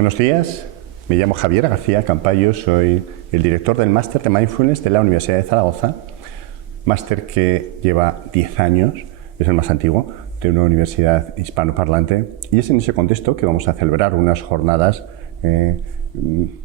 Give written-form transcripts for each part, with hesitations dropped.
Buenos días, me llamo Javier García Campayo, soy el director del Máster de Mindfulness de la Universidad de Zaragoza, máster que lleva 10 años, es el más antiguo de una universidad hispanoparlante, y es en ese contexto que vamos a celebrar unas jornadas de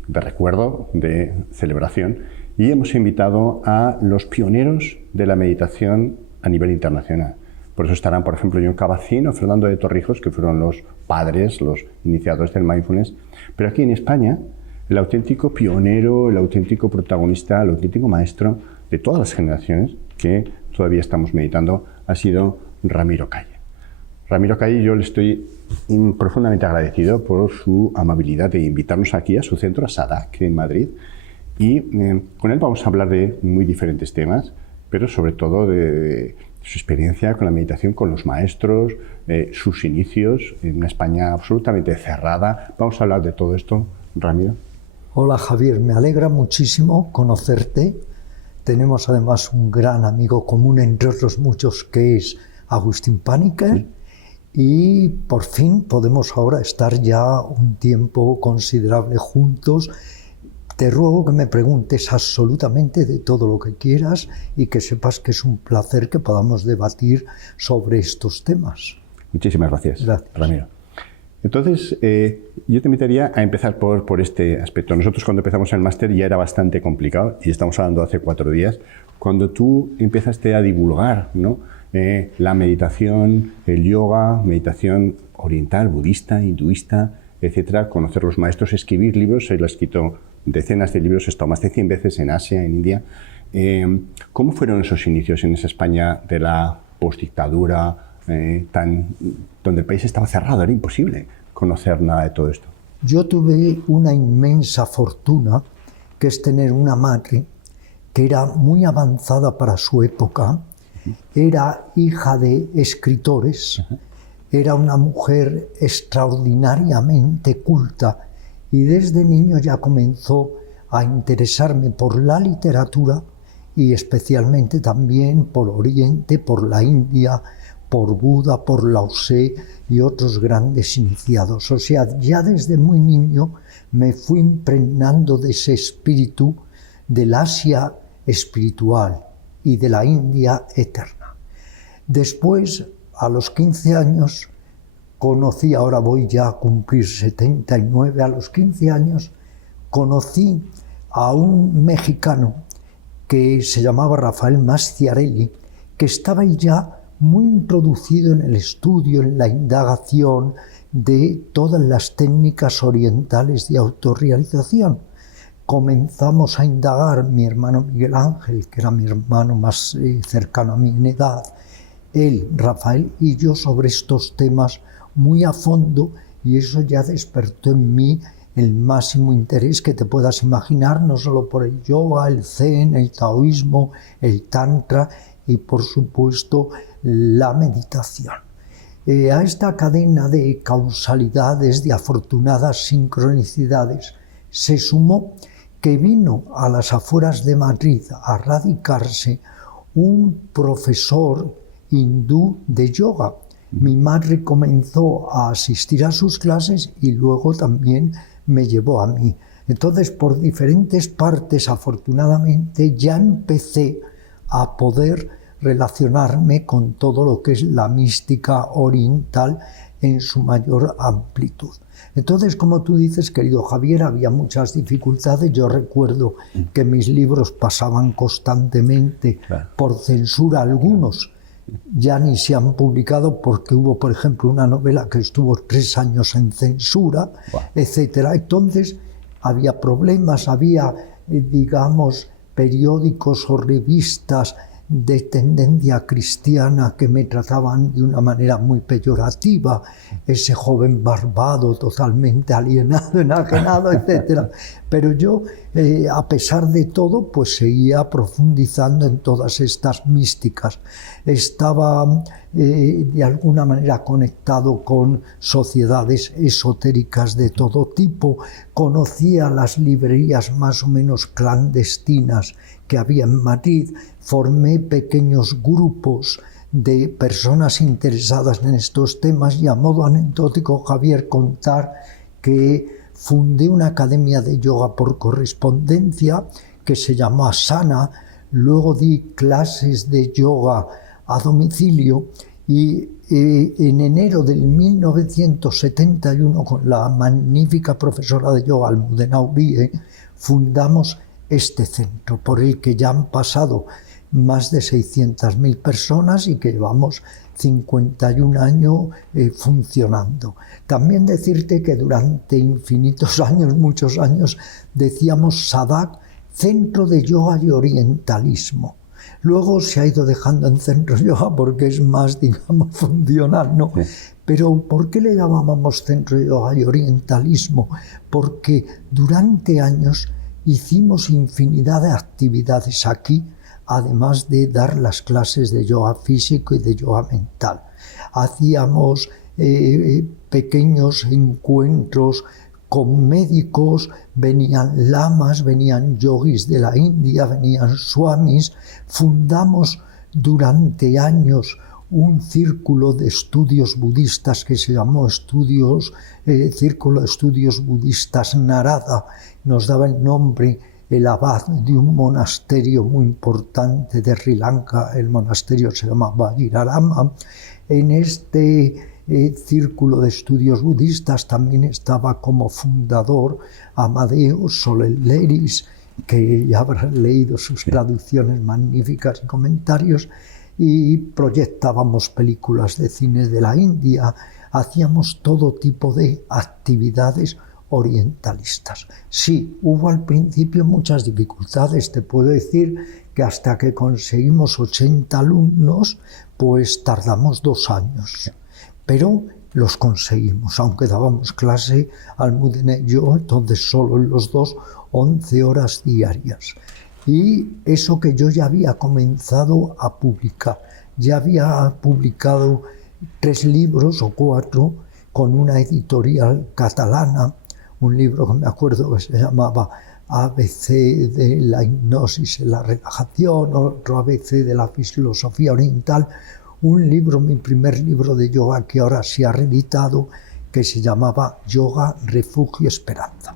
recuerdo, de celebración, y hemos invitado a los pioneros de la meditación a nivel internacional. Por eso estarán, por ejemplo, John Kabat-Zinn o Fernando de Torrijos, que fueron los padres, los iniciadores del mindfulness. Pero aquí en España, el auténtico pionero, el auténtico protagonista, el auténtico maestro de todas las generaciones que todavía estamos meditando ha sido Ramiro Calle. Ramiro Calle, yo le estoy profundamente agradecido por su amabilidad de invitarnos aquí a su centro, a SADAC, en Madrid. Y con él vamos a hablar de muy diferentes temas, pero sobre todo de su experiencia con la meditación, con los maestros, sus inicios en una España absolutamente cerrada. Vamos a hablar de todo esto, Ramiro. Hola Javier, me alegra muchísimo conocerte. Tenemos además un gran amigo común entre otros muchos que es Agustín Paniker. Sí. Y por fin podemos ahora estar ya un tiempo considerable juntos. Te ruego que me preguntes absolutamente de todo lo que quieras y que sepas que es un placer que podamos debatir sobre estos temas. Muchísimas gracias, Ramiro. Entonces, yo te invitaría a empezar por este aspecto. Nosotros cuando empezamos el máster ya era bastante complicado, y estamos hablando hace 4 días, cuando tú empezaste a divulgar, ¿no? La meditación, el yoga, meditación oriental, budista, hinduista, etcétera, conocer los maestros, escribir libros. Él ha escrito decenas de libros, he estado más de 100 veces en Asia, en India. ¿Cómo fueron esos inicios en esa España de la postdictadura, donde el país estaba cerrado? Era imposible conocer nada de todo esto. Yo tuve una inmensa fortuna, que es tener una madre que era muy avanzada para su época, era hija de escritores, era una mujer extraordinariamente culta, y desde niño ya comenzó a interesarme por la literatura y especialmente también por Oriente, por la India, por Buda, por Lao Tse y otros grandes iniciados. O sea, ya desde muy niño me fui impregnando de ese espíritu del Asia espiritual y de la India eterna. Después, a los 15 años, conocí, ahora voy ya a cumplir 79, a los 15 años, conocí a un mexicano que se llamaba Rafael Masciarelli, que estaba ya muy introducido en el estudio, en la indagación de todas las técnicas orientales de autorrealización. Comenzamos a indagar, mi hermano Miguel Ángel, que era mi hermano más cercano a mí en edad, él, Rafael y yo, sobre estos temas muy a fondo, y eso ya despertó en mí el máximo interés que te puedas imaginar, no solo por el yoga, el zen, el taoísmo, el tantra y por supuesto la meditación. A esta cadena de causalidades, de afortunadas sincronicidades, se sumó que vino a las afueras de Madrid a radicarse un profesor hindú de yoga. Mi madre comenzó a asistir a sus clases y luego también me llevó a mí. Entonces, por diferentes partes, afortunadamente, ya empecé a poder relacionarme con todo lo que es la mística oriental en su mayor amplitud. Entonces, como tú dices, querido Javier, había muchas dificultades. Yo recuerdo que mis libros pasaban constantemente por censura, algunos ya ni se han publicado porque hubo, por ejemplo, una novela que estuvo 3 años en censura, etcétera. Entonces había problemas, había, digamos, periódicos o revistas de tendencia cristiana que me trataban de una manera muy peyorativa, ese joven barbado, totalmente alienado, enajenado, etc. Pero yo, a pesar de todo, pues seguía profundizando en todas estas místicas. Estaba de alguna manera conectado con sociedades esotéricas de todo tipo, conocía las librerías más o menos clandestinas que había en Madrid, formé pequeños grupos de personas interesadas en estos temas y a modo anecdótico, Javier, contar que fundé una academia de yoga por correspondencia que se llamó Asana, luego di clases de yoga a domicilio y en enero del 1971, con la magnífica profesora de yoga Almudena Urie, fundamos este centro, por el que ya han pasado más de 600.000 personas y que llevamos 51 años funcionando. También decirte que durante infinitos años, muchos años, decíamos SADAK, Centro de Yoga y Orientalismo. Luego se ha ido dejando en Centro de Yoga porque es más, digamos, funcional, ¿no? Sí. Pero ¿por qué le llamábamos Centro de Yoga y Orientalismo? Porque durante años hicimos infinidad de actividades aquí, además de dar las clases de yoga físico y de yoga mental. Hacíamos pequeños encuentros con médicos, venían lamas, venían yogis de la India, venían swamis. Fundamos durante años un círculo de estudios budistas que se llamó Círculo de Estudios Budistas Narada. Nos daba el nombre el abad de un monasterio muy importante de Sri Lanka, el monasterio se llamaba Vajirarama. En este círculo de estudios budistas también estaba como fundador Amadeo Soler Leris, que ya habrán leído sus traducciones magníficas y comentarios, y proyectábamos películas de cine de la India, hacíamos todo tipo de actividades orientalistas. Sí, hubo al principio muchas dificultades, te puedo decir que hasta que conseguimos 80 alumnos, pues tardamos 2 años, pero los conseguimos, aunque dábamos clase Almudena y yo, entonces solo en los dos, 11 horas diarias. Y eso que yo ya había comenzado a publicar, ya había publicado 3 libros o 4 con una editorial catalana, un libro que me acuerdo que se llamaba ABC de la hipnosis y la relajación, otro ABC de la filosofía oriental, un libro, mi primer libro de yoga que ahora se ha reeditado, que se llamaba Yoga, Refugio, Esperanza.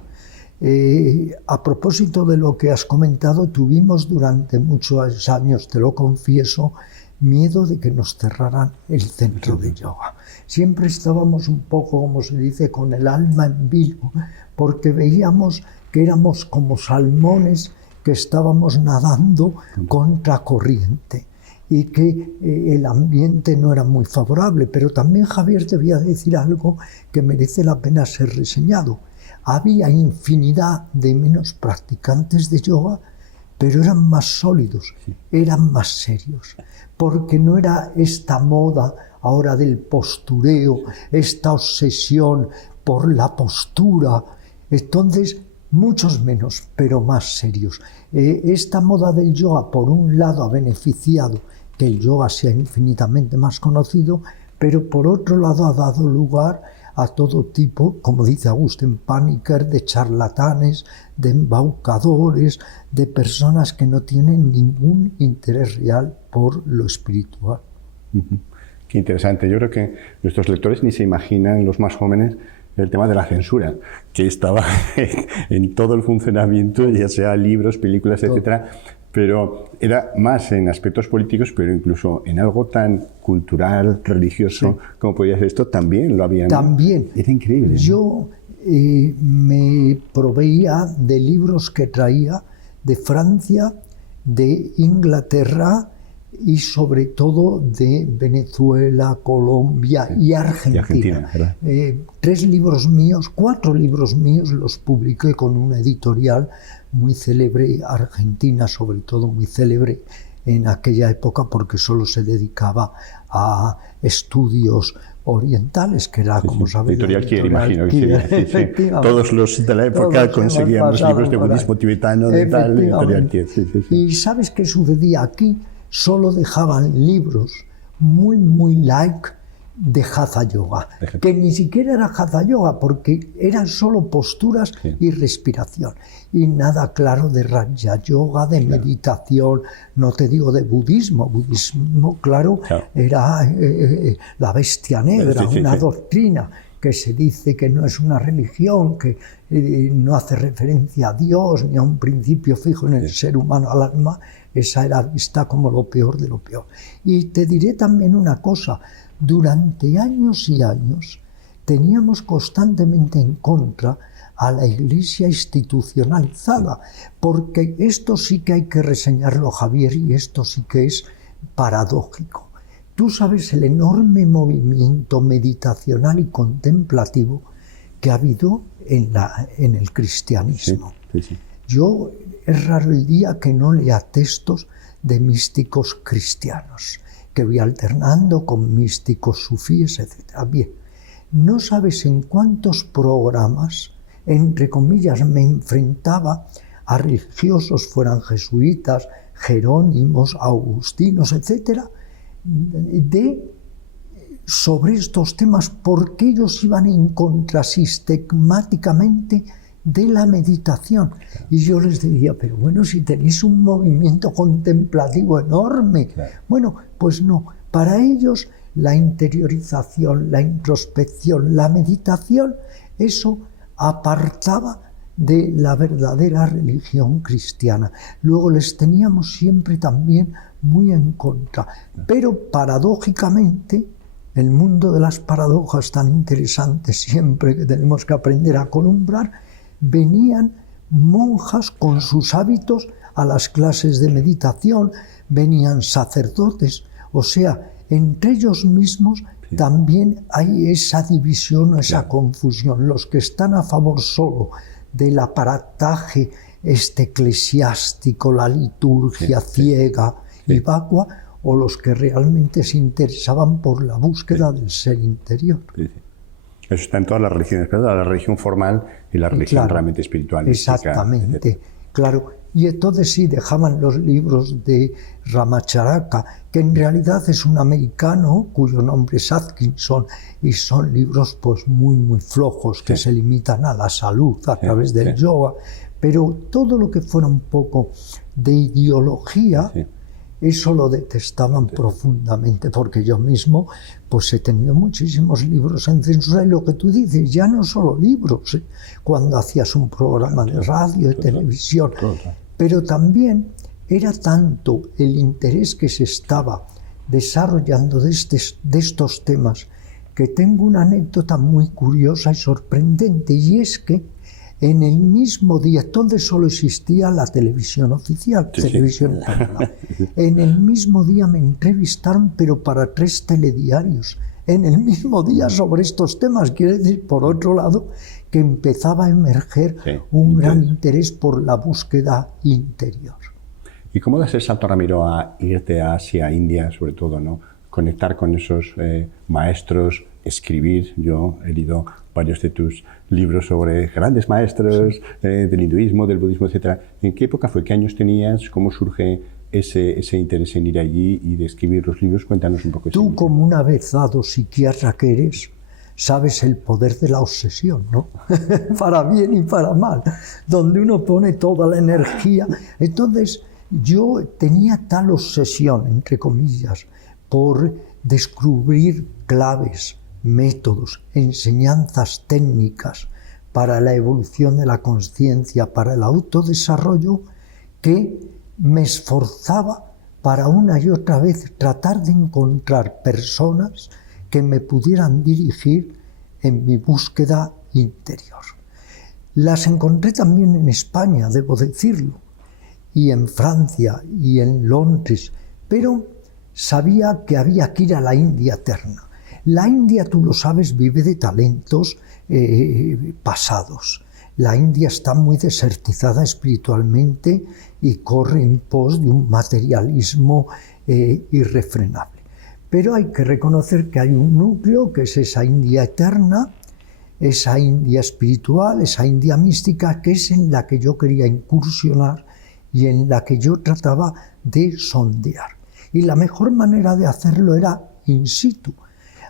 A propósito de lo que has comentado, tuvimos durante muchos años, te lo confieso, miedo de que nos cerraran el centro de yoga. Siempre estábamos un poco, como se dice, con el alma en vilo, porque veíamos que éramos como salmones que estábamos nadando contra corriente y que el ambiente no era muy favorable. Pero también, Javier, te voy a decir algo que merece la pena ser reseñado. Había infinidad de menos practicantes de yoga, pero eran más sólidos, eran más serios, porque no era esta moda ahora del postureo, esta obsesión por la postura. Entonces, muchos menos, pero más serios. Esta moda del yoga, por un lado, ha beneficiado que el yoga sea infinitamente más conocido, pero por otro lado ha dado lugar a todo tipo, como dice Agustín Paniker, de charlatanes, de embaucadores, de personas que no tienen ningún interés real por lo espiritual. Qué interesante. Yo creo que nuestros lectores ni se imaginan, los más jóvenes, el tema de la censura, que estaba en todo el funcionamiento, ya sea libros, películas, etcétera, pero era más en aspectos políticos, pero incluso en algo tan cultural, religioso, como podía ser esto, también lo habían... También. Era increíble, ¿no? Yo me proveía de libros que traía de Francia, de Inglaterra y sobre todo de Venezuela, Colombia y Argentina. 3 libros míos, 4 libros míos los publiqué con una editorial muy célebre, argentina sobre todo, muy célebre en aquella época porque solo se dedicaba a estudios orientales, que era, como sabes... Editorial Kier, imagino. Todos los de la época conseguían los libros de budismo tibetano, de tal, Editorial Kier. Y ¿sabes qué sucedía aquí? Solo dejaban libros muy light de Hatha Yoga, que ni siquiera era Hatha Yoga, porque eran solo posturas y respiración, y nada claro de Raja Yoga, de meditación, no te digo de budismo, claro, era la bestia negra, una doctrina, que se dice que no es una religión, que no hace referencia a Dios ni a un principio fijo en el ser humano, al alma, esa era vista como lo peor de lo peor. Y te diré también una cosa, durante años y años teníamos constantemente en contra a la Iglesia institucionalizada, porque esto sí que hay que reseñarlo, Javier, y esto sí que es paradójico. Tú sabes el enorme movimiento meditacional y contemplativo que ha habido en el cristianismo. Sí, sí, sí. Yo es raro el día que no lea textos de místicos cristianos, que voy alternando con místicos sufíes, etc. Bien, no sabes en cuántos programas, entre comillas, me enfrentaba a religiosos, fueran jesuitas, jerónimos, agustinos, etc., sobre estos temas, porque ellos iban en contra sistemáticamente de la meditación. Y yo les diría, pero bueno, si tenéis un movimiento contemplativo enorme, claro. Bueno, pues no, para ellos la interiorización, la introspección, la meditación, eso apartaba de la verdadera religión cristiana. Luego les teníamos siempre también muy en contra. Pero paradójicamente, el mundo de las paradojas tan interesantes siempre que tenemos que aprender a columbrar, venían monjas con sus hábitos a las clases de meditación, venían sacerdotes, o sea, entre ellos mismos también hay esa división, esa confusión. Los que están a favor solo del aparataje eclesiástico, la liturgia ciega y vacua, o los que realmente se interesaban por la búsqueda del ser interior. Eso está en todas las religiones, pero la religión formal y la religión realmente espiritual. Exactamente, claro. Y entonces sí, dejaban los libros de Ramacharaka, que en realidad es un americano cuyo nombre es Atkinson, y son libros pues muy flojos que se limitan a la salud a través del yoga, pero todo lo que fuera un poco de ideología, eso lo detestaban profundamente, porque yo mismo pues he tenido muchísimos libros en censura, y lo que tú dices, ya no solo libros, cuando hacías un programa de radio, de televisión, pero también era tanto el interés que se estaba desarrollando de estos temas, que tengo una anécdota muy curiosa y sorprendente, y es que en el mismo día, entonces solo existía la televisión oficial, televisión española. En el mismo día me entrevistaron, pero para 3 telediarios. En el mismo día sobre estos temas, quiere decir, por otro lado, que empezaba a emerger un gran interés por la búsqueda interior. ¿Y cómo das el salto, Ramiro, a irte a Asia, a India, sobre todo, ¿no? Conectar con esos maestros, escribir? Yo he leído varios de tus libros sobre grandes maestros del hinduismo, del budismo, etc. ¿En qué época fue? ¿Qué años tenías? ¿Cómo surge ese interés en ir allí y de escribir los libros? Cuéntanos un poco. Tú, como un avezado psiquiatra que eres, sabes el poder de la obsesión, ¿no? Para bien y para mal, donde uno pone toda la energía. Entonces, yo tenía tal obsesión, entre comillas, por descubrir claves, métodos, enseñanzas técnicas para la evolución de la conciencia, para el autodesarrollo, que me esforzaba para una y otra vez tratar de encontrar personas que me pudieran dirigir en mi búsqueda interior. Las encontré también en España, debo decirlo, y en Francia y en Londres, pero sabía que había que ir a la India eterna. La India, tú lo sabes, vive de talentos pasados. La India está muy desertizada espiritualmente y corre en pos de un materialismo irrefrenable. Pero hay que reconocer que hay un núcleo, que es esa India eterna, esa India espiritual, esa India mística, que es en la que yo quería incursionar y en la que yo trataba de sondear. Y la mejor manera de hacerlo era in situ.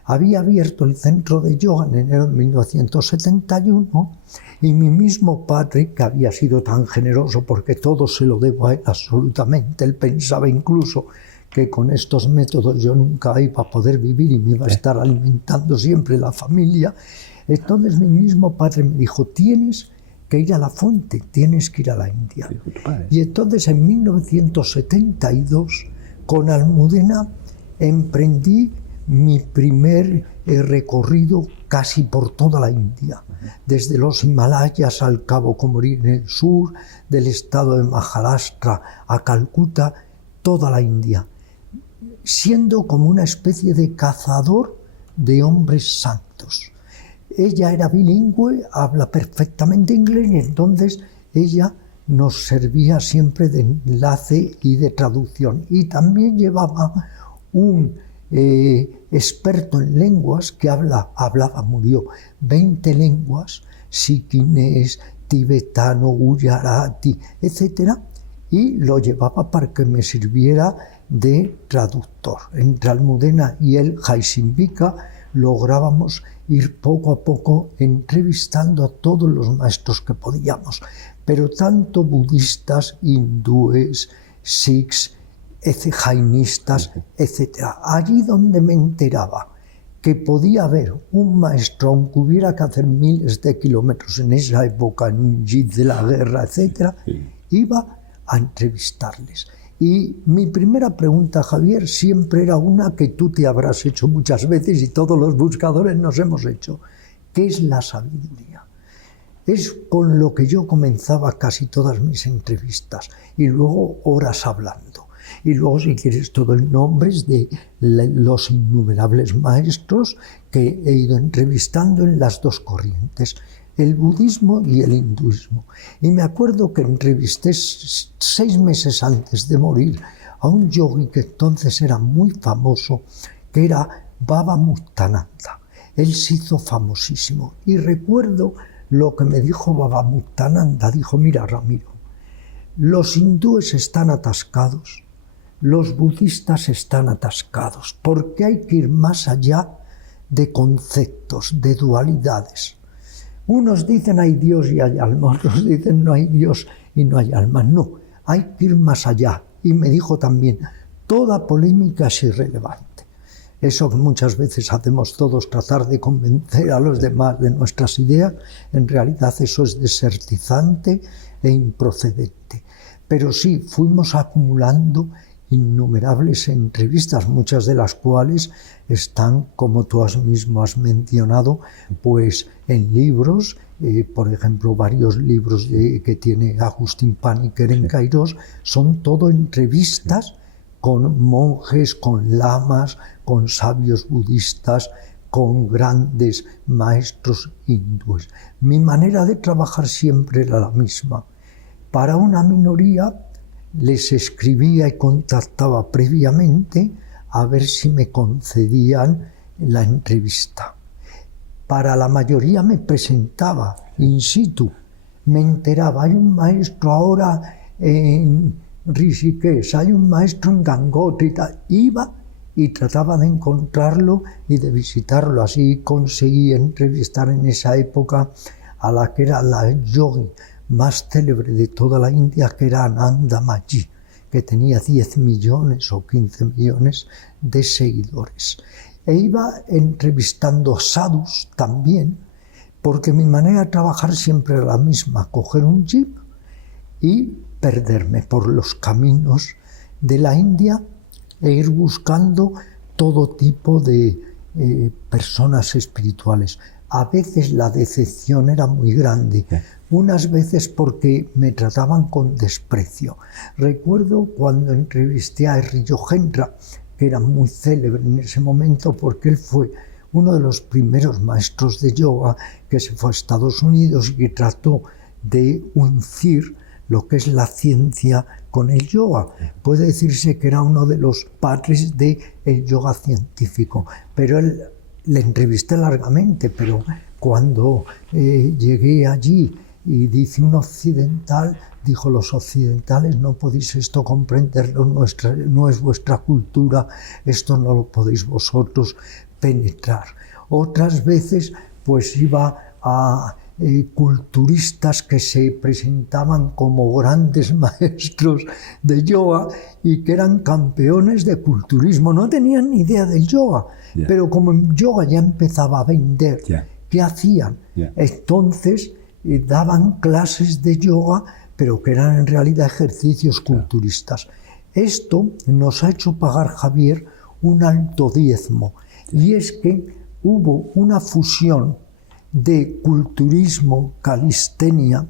Había abierto el centro de yoga en enero de 1971 y mi mismo padre, que había sido tan generoso, porque todo se lo debo a él absolutamente, él pensaba incluso que con estos métodos yo nunca iba a poder vivir y me iba a estar alimentando siempre la familia. Entonces mi mismo padre me dijo, tienes que ir a la fuente, tienes que ir a la India. Y entonces en 1972, con Almudena, emprendí mi primer recorrido casi por toda la India, desde los Himalayas al Cabo Comorí en el sur, del estado de Maharashtra a Calcuta, toda la India, siendo como una especie de cazador de hombres santos. Ella era bilingüe, habla perfectamente inglés, y entonces ella nos servía siempre de enlace y de traducción. Y también llevaba un experto en lenguas que murió 20 lenguas, siquinés, tibetano, guyarati, etc. Y lo llevaba para que me sirviera de traductor. Entre Almudena y el Jaisinvika lográbamos ir poco a poco entrevistando a todos los maestros que podíamos, pero tanto budistas, hindúes, sikhs, jainistas, etc. Allí donde me enteraba que podía haber un maestro, aunque hubiera que hacer miles de kilómetros en esa época, en un jeep de la guerra, etc., iba a entrevistarles. Y mi primera pregunta, Javier, siempre era una que tú te habrás hecho muchas veces y todos los buscadores nos hemos hecho. ¿Qué es la sabiduría? Es con lo que yo comenzaba casi todas mis entrevistas y luego horas hablando. Y luego, si quieres, todo el nombre de los innumerables maestros que he ido entrevistando en las dos corrientes, el budismo y el hinduismo. Y me acuerdo que entrevisté 6 meses antes de morir a un yogui que entonces era muy famoso, que era Baba Muktananda. Él se hizo famosísimo. Y recuerdo lo que me dijo Baba Muktananda. Dijo, mira, Ramiro, los hindúes están atascados, los budistas están atascados, porque hay que ir más allá de conceptos, de dualidades. Unos dicen hay Dios y hay alma, otros dicen no hay Dios y no hay alma. No, hay que ir más allá. Y me dijo también, toda polémica es irrelevante. Eso que muchas veces hacemos todos, tratar de convencer a los demás de nuestras ideas, en realidad eso es desertizante e improcedente. Pero sí, fuimos acumulando innumerables entrevistas, muchas de las cuales están, como tú mismo has mencionado, pues en libros, por ejemplo, varios libros que tiene Agustín Paniker en Kairos, son todo entrevistas con monjes, con lamas, con sabios budistas, con grandes maestros hindúes. Mi manera de trabajar siempre era la misma. Para una minoría les escribía y contactaba previamente a ver si me concedían la entrevista. Para la mayoría me presentaba in situ, me enteraba, hay un maestro ahora en Rishikesh, hay un maestro en Gangotri, iba y trataba de encontrarlo y de visitarlo. Así conseguí entrevistar en esa época a la que era la yogi más célebre de toda la India, que era Ananda Maji, que tenía 10 millones o 15 millones de seguidores. E iba entrevistando a sadhus también, porque mi manera de trabajar siempre era la misma, coger un jeep y perderme por los caminos de la India e ir buscando todo tipo de personas espirituales. A veces la decepción era muy grande, unas veces porque me trataban con desprecio. Recuerdo cuando entrevisté a Sri Yogendra, que era muy célebre en ese momento porque él fue uno de los primeros maestros de yoga que se fue a Estados Unidos y que trató de uncir lo que es la ciencia con el yoga. Puede decirse que era uno de los padres del yoga científico, pero él le entrevisté largamente, pero cuando llegué allí y dice un occidental, dijo, los occidentales no podéis esto comprenderlo, no es vuestra cultura, esto no lo podéis vosotros penetrar. Otras veces pues iba a culturistas que se presentaban como grandes maestros de yoga y que eran campeones de culturismo, no tenían ni idea del yoga, pero como el yoga ya empezaba a vender ¿Qué hacían? Entonces daban clases de yoga, pero que eran en realidad ejercicios culturistas. Esto nos ha hecho pagar, Javier, un alto diezmo, y es que hubo una fusión de culturismo, calistenia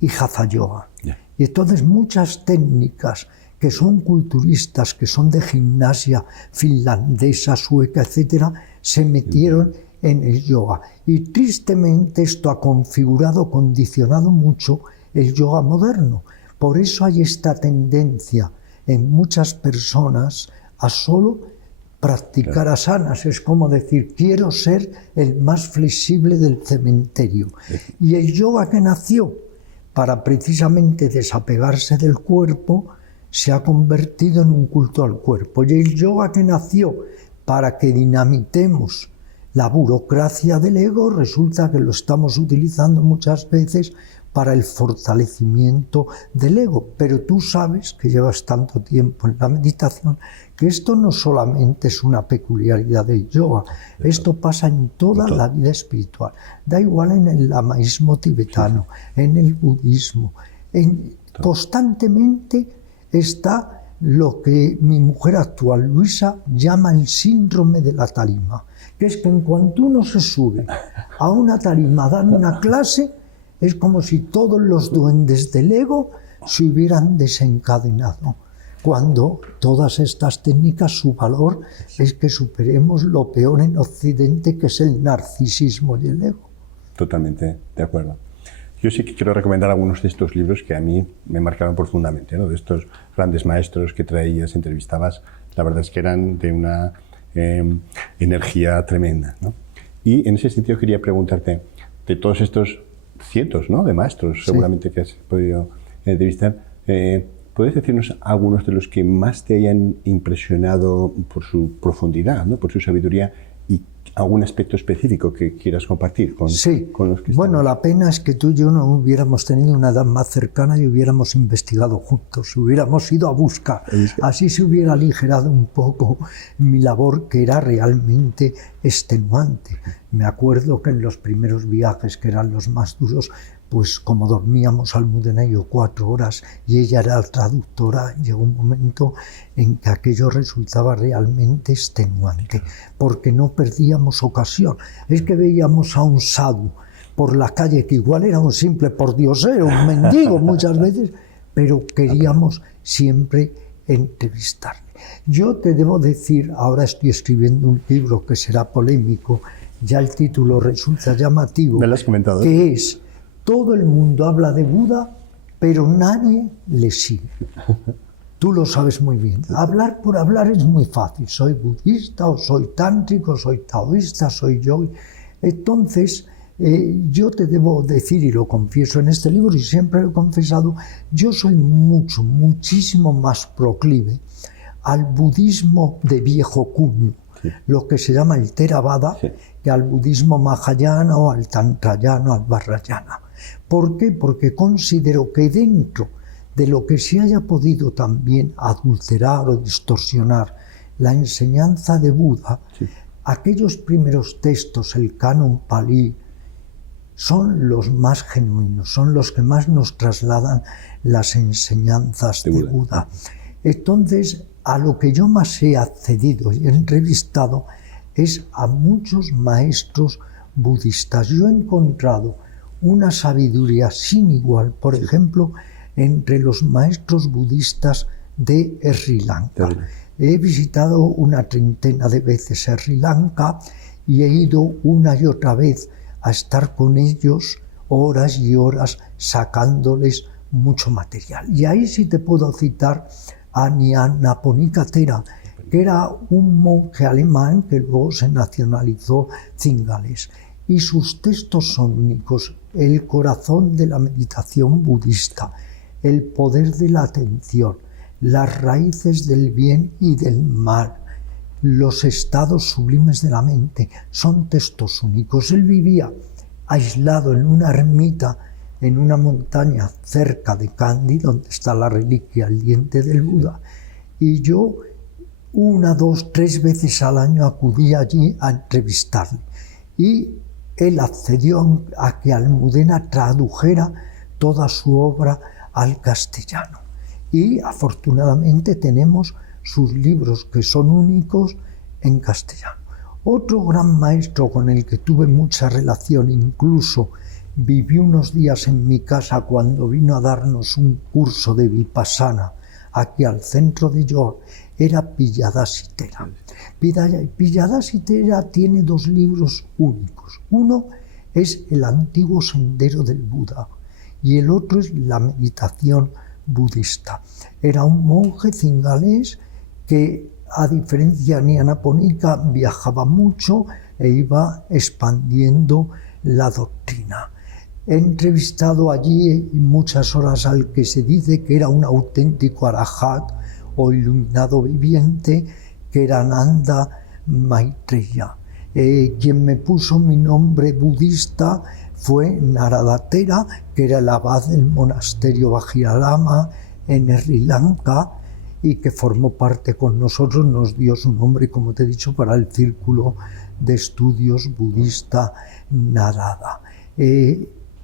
y hatha yoga. Y entonces muchas técnicas que son culturistas, que son de gimnasia finlandesa, sueca, etcétera, se metieron en el yoga. Y tristemente esto ha configurado, condicionado mucho el yoga moderno. Por eso hay esta tendencia en muchas personas a solo practicar asanas. Es como decir, quiero ser el más flexible del cementerio. Y el yoga que nació para precisamente desapegarse del cuerpo se ha convertido en un culto al cuerpo. Y el yoga que nació para que dinamitemos la burocracia del ego, resulta que lo estamos utilizando muchas veces para el fortalecimiento del ego. Pero tú sabes, que llevas tanto tiempo en la meditación, que esto no solamente es una peculiaridad del yoga, esto pasa en toda la vida espiritual. Da igual en el lamaísmo tibetano, en el budismo, constantemente está lo que mi mujer actual, Luisa, llama el síndrome de la tarima, que es que en cuanto uno se sube a una tarima a dar una clase, es como si todos los duendes del ego se hubieran desencadenado, cuando todas estas técnicas, su valor es que superemos lo peor en Occidente, que es el narcisismo y el ego. Totalmente de acuerdo. Yo sí que quiero recomendar algunos de estos libros que a mí me marcaron profundamente, ¿no? De estos grandes maestros que traías, entrevistabas, la verdad es que eran de una energía tremenda, ¿no? Y en ese sentido quería preguntarte, de todos estos cientos, ¿no?, de maestros seguramente que has podido entrevistar, ¿puedes decirnos algunos de los que más te hayan impresionado por su profundidad, ¿no?, por su sabiduría, y algún aspecto específico que quieras compartir con los que bueno, la pena es que tú y yo no hubiéramos tenido una edad más cercana y hubiéramos investigado juntos, hubiéramos ido a buscar. Así se hubiera aligerado un poco mi labor, que era realmente extenuante. Me acuerdo que en los primeros viajes, que eran los más duros, pues como dormíamos Almudena y yo 4 horas y ella era la traductora, llegó un momento en que aquello resultaba realmente extenuante, porque no perdíamos ocasión. Es que veíamos a un sadhu por la calle, que igual era un simple pordiosero, un mendigo muchas veces, pero queríamos siempre entrevistarle. Yo te debo decir, ahora estoy escribiendo un libro que será polémico, ya el título resulta llamativo, me lo has comentado, que es: todo el mundo habla de Buda, pero nadie le sigue. Tú lo sabes muy bien. Hablar por hablar es muy fácil. Soy budista, o soy tántrico, soy taoísta, soy yogi. Entonces, yo te debo decir, y lo confieso en este libro, y siempre lo he confesado, yo soy muchísimo más proclive al budismo de viejo cuño, lo que se llama el Theravada, que al budismo Mahayana o al Tantrayana o al Vajrayana. ¿Por qué? Porque considero que dentro de lo que se haya podido también adulterar o distorsionar la enseñanza de Buda, aquellos primeros textos, el canon Pali, son los más genuinos, son los que más nos trasladan las enseñanzas de Buda. Entonces, a lo que yo más he accedido y he entrevistado es a muchos maestros budistas. Yo he encontrado una sabiduría sin igual, por ejemplo, entre los maestros budistas de Sri Lanka. He visitado una treintena de veces Sri Lanka y he ido una y otra vez a estar con ellos horas y horas sacándoles mucho material. Y ahí sí te puedo citar a Nyanaponika Thera, que era un monje alemán que luego se nacionalizó cingalés. Y sus textos son únicos: el corazón de la meditación budista, el poder de la atención, las raíces del bien y del mal, los estados sublimes de la mente. Son textos únicos. Él vivía aislado en una ermita, en una montaña cerca de Kandy, donde está la reliquia, el diente del Buda, y yo 1, 2, 3 veces al año acudía allí a entrevistarle. Y él accedió a que Almudena tradujera toda su obra al castellano. Y afortunadamente tenemos sus libros, que son únicos, en castellano. Otro gran maestro con el que tuve mucha relación, incluso viví unos días en mi casa cuando vino a darnos un curso de Vipassana aquí al centro de yoga, era Pilladasitera. Pilladasitera tiene dos libros únicos. Uno es El antiguo sendero del Buda y el otro es La meditación budista. Era un monje cingalés que, a diferencia de Nyanaponika, viajaba mucho e iba expandiendo la doctrina. He entrevistado allí muchas horas al que se dice que era un auténtico arahat o iluminado viviente, que era Nanda Maitreya. Quien me puso mi nombre budista fue Naradatera, que era el abad del monasterio Vajiralama en Sri Lanka y que formó parte con nosotros, nos dio su nombre, como te he dicho, para el Círculo de Estudios Budista Narada.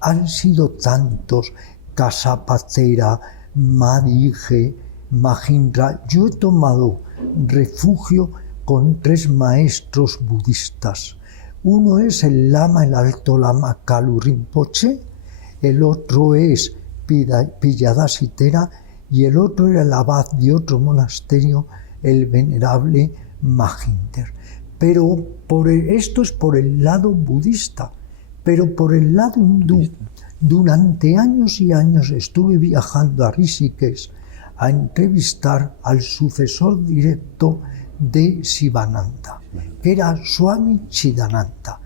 Han sido tantos, Kasapatera, Madige, Mahindra. Yo he tomado refugio con tres maestros budistas. Uno es el Lama, el Alto Lama Kalu Rinpoche, el otro es Pilladasitera y el otro era el abad de otro monasterio, el venerable Mahinder. Pero esto es por el lado budista, pero por el lado hindú, durante años y años estuve viajando a Rishikesh a entrevistar al sucesor directo de Sivananda, que era Swami Chidananda.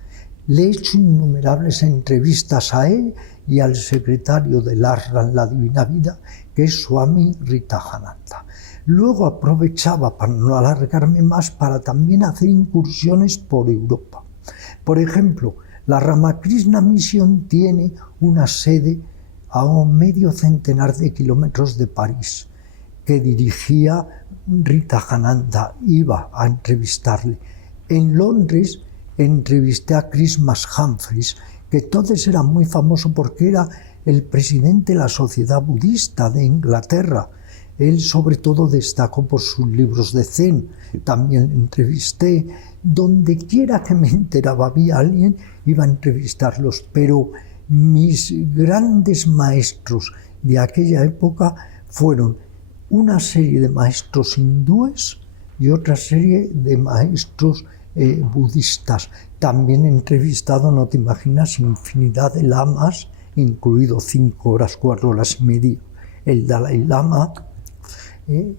Le he hecho innumerables entrevistas a él y al secretario del Ashram La Divina Vida, que es Swami Ritahananda. Luego aprovechaba, para no alargarme más, para también hacer incursiones por Europa. Por ejemplo, la Ramakrishna Mission tiene una sede a medio centenar de kilómetros de París, que dirigía Ritahananda, iba a entrevistarle. En Londres entrevisté a Christmas Humphreys, que entonces era muy famoso porque era el presidente de la Sociedad Budista de Inglaterra. Él sobre todo destacó por sus libros de Zen. También le entrevisté. Donde quiera que me enteraba había alguien, iba a entrevistarlos. Pero mis grandes maestros de aquella época fueron una serie de maestros hindúes y otra serie de maestros budistas. También he entrevistado, no te imaginas, infinidad de lamas, incluido 5 horas, 4 horas y media, el Dalai Lama,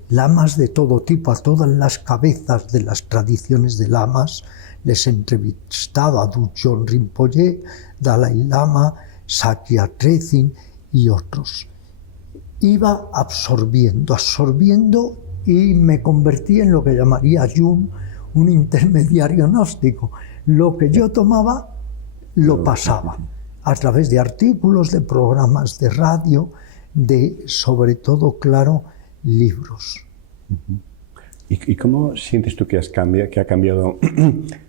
lamas de todo tipo, a todas las cabezas de las tradiciones de lamas. Les he entrevistado a Dudjom Rinpoche, Dalai Lama, Sakya Trezin y otros. Iba absorbiendo y me convertí en lo que llamaría Jung, un intermediario gnóstico. Lo que yo tomaba, lo pasaba a través de artículos, de programas de radio, de, sobre todo, claro, libros. ¿Y cómo sientes tú que ha cambiado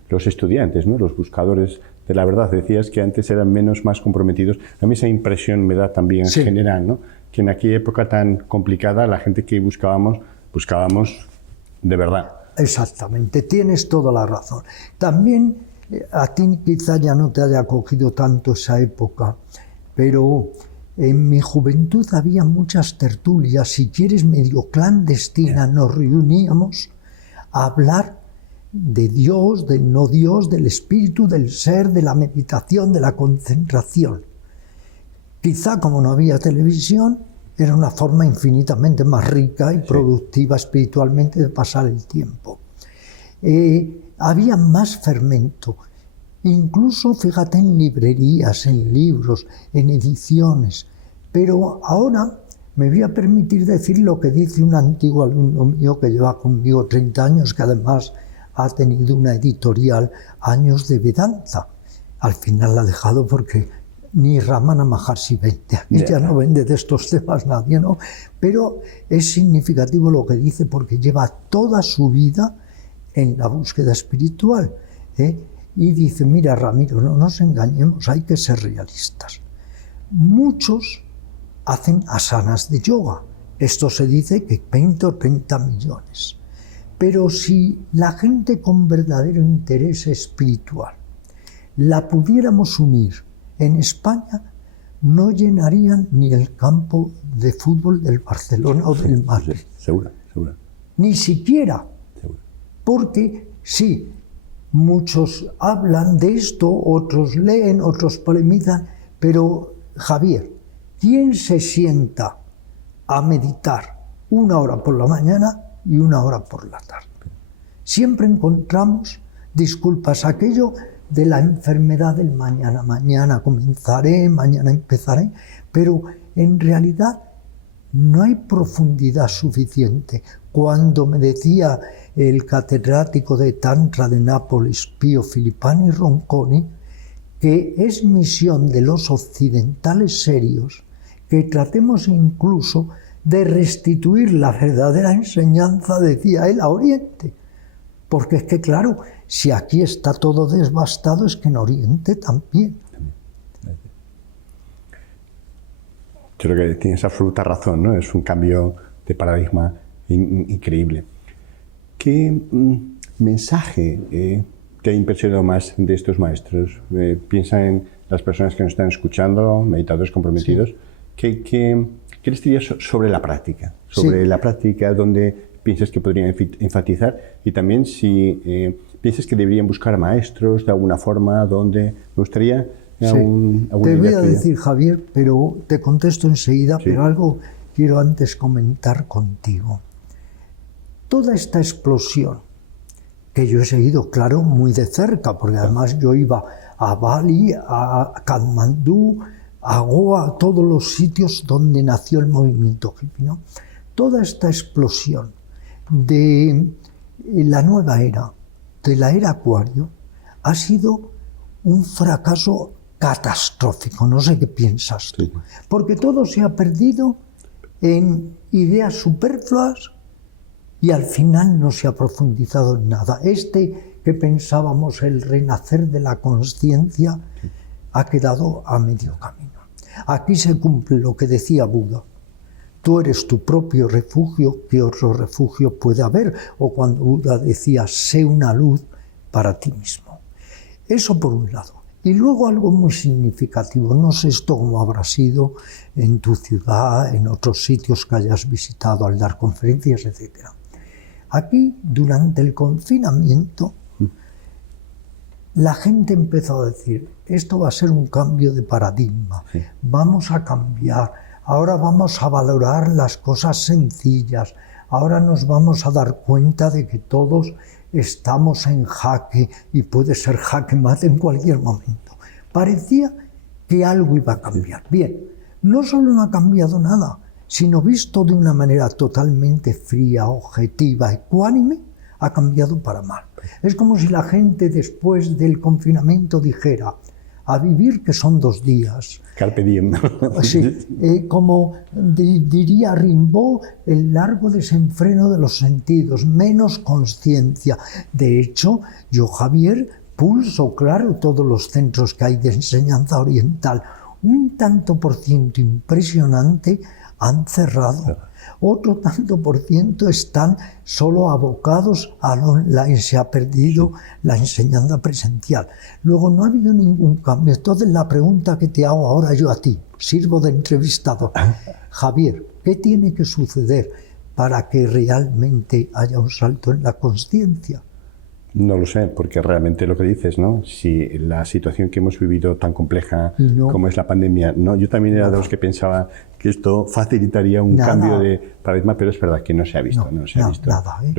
los estudiantes, ¿no? Los buscadores de la verdad? Decías que antes eran más comprometidos. A mí esa impresión me da también en general, ¿no? Que en aquella época tan complicada la gente que buscábamos de verdad. Exactamente, tienes toda la razón. También a ti quizá ya no te haya cogido tanto esa época, pero en mi juventud había muchas tertulias, si quieres medio clandestinas, nos reuníamos a hablar de Dios, del no Dios, del espíritu, del ser, de la meditación, de la concentración. Quizá como no había televisión, era una forma infinitamente más rica y productiva espiritualmente de pasar el tiempo. Había más fermento, incluso, fíjate, en librerías, en libros, en ediciones. Pero ahora me voy a permitir decir lo que dice un antiguo alumno mío que lleva conmigo 30 años, que además ha tenido una editorial, Años de Vedanta. Al final la ha dejado porque ni Ramana Maharshi vende, aquí ya no vende de estos temas nadie, ¿no? Pero es significativo lo que dice porque lleva toda su vida en la búsqueda espiritual, y dice, mira Ramiro, no nos engañemos, hay que ser realistas. Muchos hacen asanas de yoga. Esto se dice que 20 o 30 millones. Pero si la gente con verdadero interés espiritual la pudiéramos unir en España, no llenarían ni el campo de fútbol del Barcelona o del Madrid. Seguro. Ni siquiera. Seguro. Porque sí, muchos hablan de esto, otros leen, otros polemizan, pero Javier, ¿quién se sienta a meditar 1 hora por la mañana y 1 hora por la tarde? Siempre encontramos disculpas, aquello de la enfermedad del mañana. Mañana comenzaré, mañana empezaré, pero en realidad no hay profundidad suficiente. Cuando me decía el catedrático de Tantra de Nápoles, Pio Filippani Ronconi, que es misión de los occidentales serios que tratemos incluso de restituir la verdadera enseñanza, decía él, a Oriente. Porque es que, claro, si aquí está todo devastado, es que en Oriente también. Yo creo que tienes absoluta razón, ¿no? Es un cambio de paradigma increíble. ¿Qué mensaje te ha impresionado más de estos maestros? Piensa en las personas que nos están escuchando, meditadores comprometidos. Sí. ¿Qué les dirías sobre la práctica? Sobre la práctica, donde piensas que podrían enfatizar, y también si piensas que deberían buscar maestros de alguna forma, donde me gustaría alguna te voy idea a tuya. decir, Javier, pero te contesto enseguida, Sí. pero algo quiero antes comentar contigo. Toda esta explosión, que yo he seguido, claro, muy de cerca, porque además yo iba a Bali, a Katmandú, a Goa, a todos los sitios donde nació el movimiento hippie, ¿no? Toda esta explosión de la nueva era, de la era Acuario, ha sido un fracaso catastrófico. No sé qué piensas tú. Sí. Porque todo se ha perdido en ideas superfluas y al final no se ha profundizado en nada. Que pensábamos el renacer de la conciencia ha quedado a medio camino. Aquí se cumple lo que decía Buda. Tú eres tu propio refugio, ¿qué otro refugio puede haber? O cuando Buda decía, sé una luz para ti mismo. Eso por un lado. Y luego algo muy significativo, no sé esto cómo habrá sido en tu ciudad, en otros sitios que hayas visitado al dar conferencias, etc. Aquí, durante el confinamiento, la gente empezó a decir, esto va a ser un cambio de paradigma, sí. Vamos a cambiar, ahora vamos a valorar las cosas sencillas, ahora nos vamos a dar cuenta de que todos estamos en jaque y puede ser jaque mate en cualquier momento. Parecía que algo iba a cambiar. Bien, no solo no ha cambiado nada, sino visto de una manera totalmente fría, objetiva, ecuánime, ha cambiado para mal. Es como si la gente después del confinamiento dijera, a vivir que son 2 días. Carpe diem. Sí, como diría Rimbaud, el largo desenfreno de los sentidos, menos conciencia. De hecho, yo, Javier, pulso, claro, todos los centros que hay de enseñanza oriental. Un tanto por ciento impresionante han cerrado. Otro tanto por ciento están solo abocados al online, se ha perdido la enseñanza presencial. Luego no ha habido ningún cambio. Entonces la pregunta que te hago ahora yo a ti, sirvo de entrevistador. Javier, ¿qué tiene que suceder para que realmente haya un salto en la consciencia? No lo sé, porque realmente lo que dices, ¿no? Si la situación que hemos vivido tan compleja como es la pandemia, no, yo también era de los que pensaba que esto facilitaría un cambio de paradigma, pero es verdad que no se ha visto, no se ha visto. Nada, ¿eh?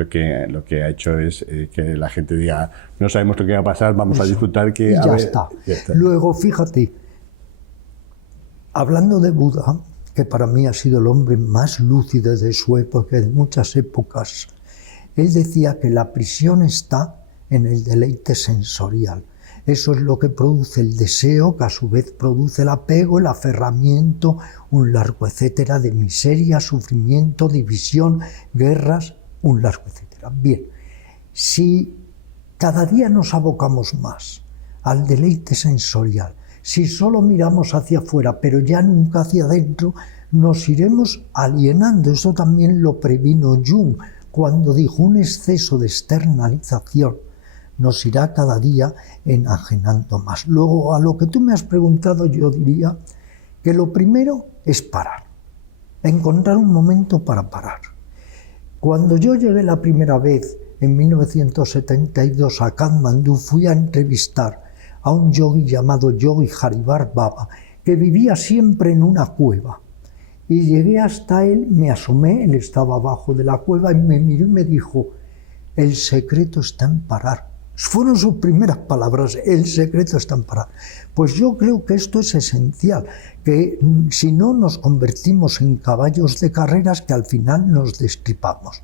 Lo que ha hecho es que la gente diga, no sabemos lo que va a pasar, vamos a disfrutar que... Y ya está. Luego, fíjate, hablando de Buda, que para mí ha sido el hombre más lúcido de su época, de muchas épocas, él decía que la prisión está en el deleite sensorial. Eso es lo que produce el deseo, que a su vez produce el apego, el aferramiento, un largo etcétera de miseria, sufrimiento, división, guerras, un largo etcétera. Bien, si cada día nos abocamos más al deleite sensorial. Si solo miramos hacia afuera, pero ya nunca hacia adentro, nos iremos alienando. Eso también lo previno Jung cuando dijo: un exceso de externalización nos irá cada día enajenando más. Luego, a lo que tú me has preguntado, yo diría que lo primero es parar, encontrar un momento para parar. Cuando yo llegué la primera vez, en 1972, a Katmandú, fui a entrevistar a un yogi llamado Yogi Harivar Baba, que vivía siempre en una cueva. Y llegué hasta él, me asomé, él estaba abajo de la cueva, y me miró y me dijo: el secreto está en parar. Fueron sus primeras palabras: el secreto está en parar. Pues yo creo que esto es esencial, que si no nos convertimos en caballos de carreras que al final nos destripamos.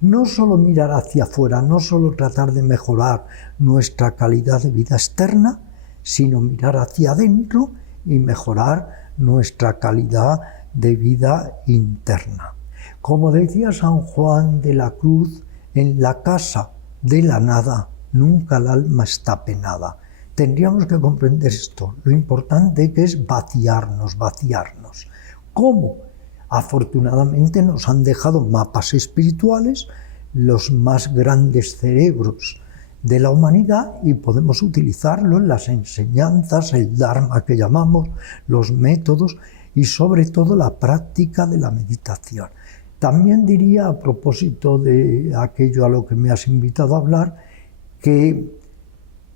No solo mirar hacia afuera, no solo tratar de mejorar nuestra calidad de vida externa, sino mirar hacia adentro y mejorar nuestra calidad de vida interna. Como decía San Juan de la Cruz, en la casa de la nada nunca el alma está penada. Tendríamos que comprender esto, lo importante que es vaciarnos. ¿Cómo? Afortunadamente nos han dejado mapas espirituales, los más grandes cerebros de la humanidad, y podemos utilizarlo en las enseñanzas, el Dharma que llamamos, los métodos y sobre todo la práctica de la meditación. También diría, a propósito de aquello a lo que me has invitado a hablar, que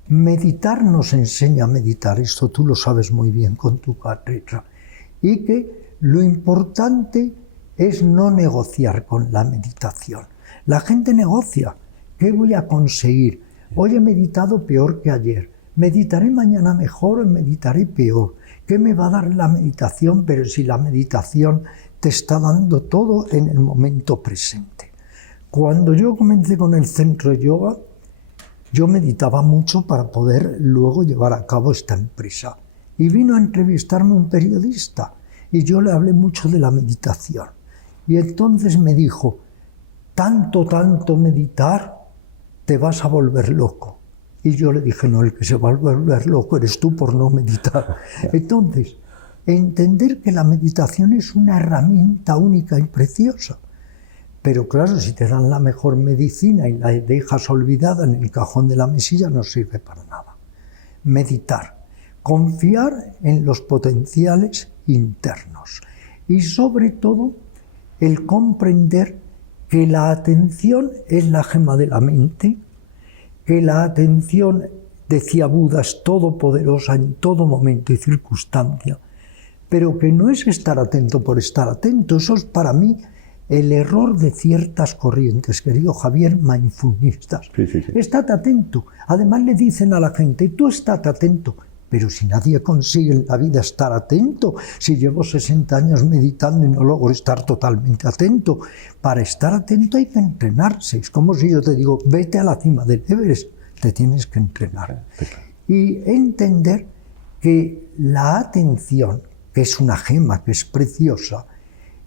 meditar nos enseña a meditar, esto tú lo sabes muy bien con tu carrera, y que lo importante es no negociar con la meditación. La gente negocia. ¿Qué voy a conseguir? Hoy he meditado peor que ayer. ¿Meditaré mañana mejor o meditaré peor? ¿Qué me va a dar la meditación? Pero si la meditación te está dando todo en el momento presente. Cuando yo comencé con el centro de yoga, yo meditaba mucho para poder luego llevar a cabo esta empresa. Y vino a entrevistarme un periodista. Y yo le hablé mucho de la meditación. Y entonces me dijo: tanto meditar, te vas a volver loco. Y yo le dije: no, el que se va a volver loco eres tú por no meditar. Entonces, entender que la meditación es una herramienta única y preciosa. Pero claro, si te dan la mejor medicina y la dejas olvidada en el cajón de la mesilla, no sirve para nada. Meditar. Confiar en los potenciales internos y sobre todo el comprender que la atención es la gema de la mente, que la atención, decía Buda, es todopoderosa en todo momento y circunstancia, pero que no es estar atento por estar atento. Eso es para mí el error de ciertas corrientes, querido Javier, mindfulnistas. Sí. Estate atento. Además le dicen a la gente: tú estate atento. Pero si nadie consigue en la vida estar atento, si llevo 60 años meditando y no logro estar totalmente atento, para estar atento hay que entrenarse. Es como si yo te digo: vete a la cima del Everest, te tienes que entrenar. Y entender que la atención, que es una gema, que es preciosa,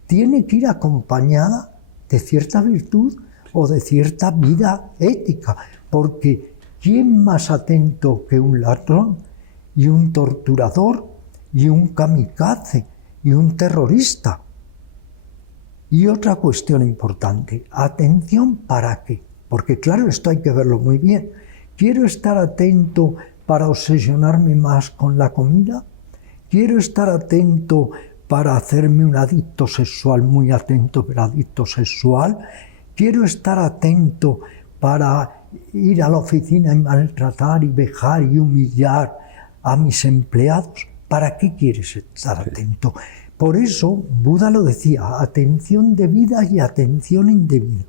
tiene que ir acompañada de cierta virtud o de cierta vida ética, porque ¿quién más atento que un ladrón y un torturador y un kamikaze y un terrorista? Y otra cuestión importante: atención, ¿para qué? Porque claro, esto hay que verlo muy bien. ¿Quiero estar atento para obsesionarme más con la comida? ¿Quiero estar atento para hacerme un adicto sexual, muy atento pero adicto sexual? ¿Quiero estar atento para ir a la oficina y maltratar y vejar y humillar a mis empleados? ¿Para qué quieres estar atento? Por eso Buda lo decía: atención debida y atención indebida.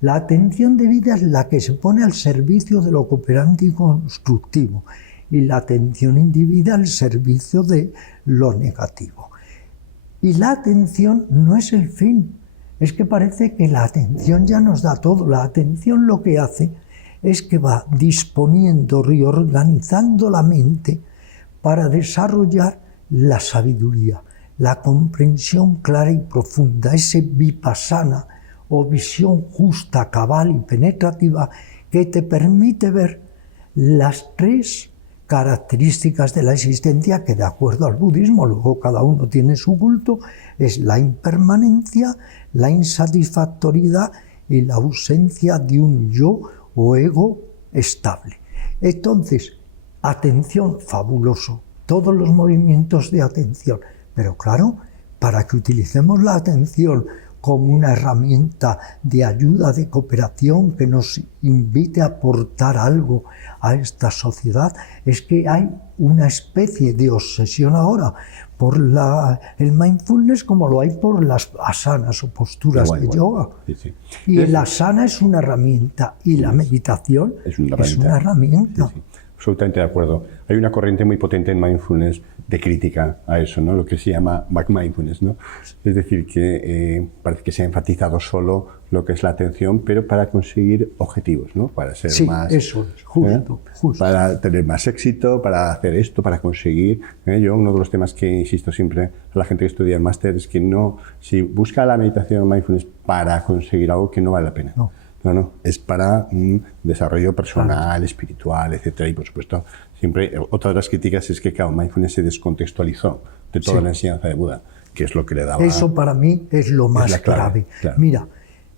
La atención debida es la que se pone al servicio de lo cooperante y constructivo, y la atención indebida al servicio de lo negativo. Y la atención no es el fin. Es que parece que la atención ya nos da todo. La atención lo que hace es que va disponiendo, reorganizando la mente para desarrollar la sabiduría, la comprensión clara y profunda, ese vipassana o visión justa, cabal y penetrativa que te permite ver las tres características de la existencia que, de acuerdo al budismo, luego cada uno tiene su culto, es la impermanencia, la insatisfactoriedad y la ausencia de un yo o ego estable. Entonces, atención, fabuloso, todos los movimientos de atención, pero claro, para que utilicemos la atención como una herramienta de ayuda, de cooperación, que nos invite a aportar algo a esta sociedad, es que hay una especie de obsesión ahora por el mindfulness, como lo hay por las asanas o posturas de yoga. Sí, sí. Y el asana es una herramienta y la meditación es una herramienta. Sí, sí. Absolutamente de acuerdo. Hay una corriente muy potente en mindfulness de crítica a eso, ¿no? Lo que se llama back mindfulness, ¿no? Es decir, que parece que se ha enfatizado solo lo que es la atención, pero para conseguir objetivos, ¿no? Para ser más... Eso es, justo. Para tener más éxito, para hacer esto, para conseguir... Yo, uno de los temas que insisto siempre a la gente que estudia el máster es que no... Si busca la meditación o mindfulness para conseguir algo, que no vale la pena. No, es para un desarrollo personal, espiritual, etcétera. Y por supuesto, siempre, otra de las críticas es que, claro, mindfulness se descontextualizó de toda la enseñanza de Buda, que es lo que le daba... Eso para mí es lo más grave. Claro. Mira,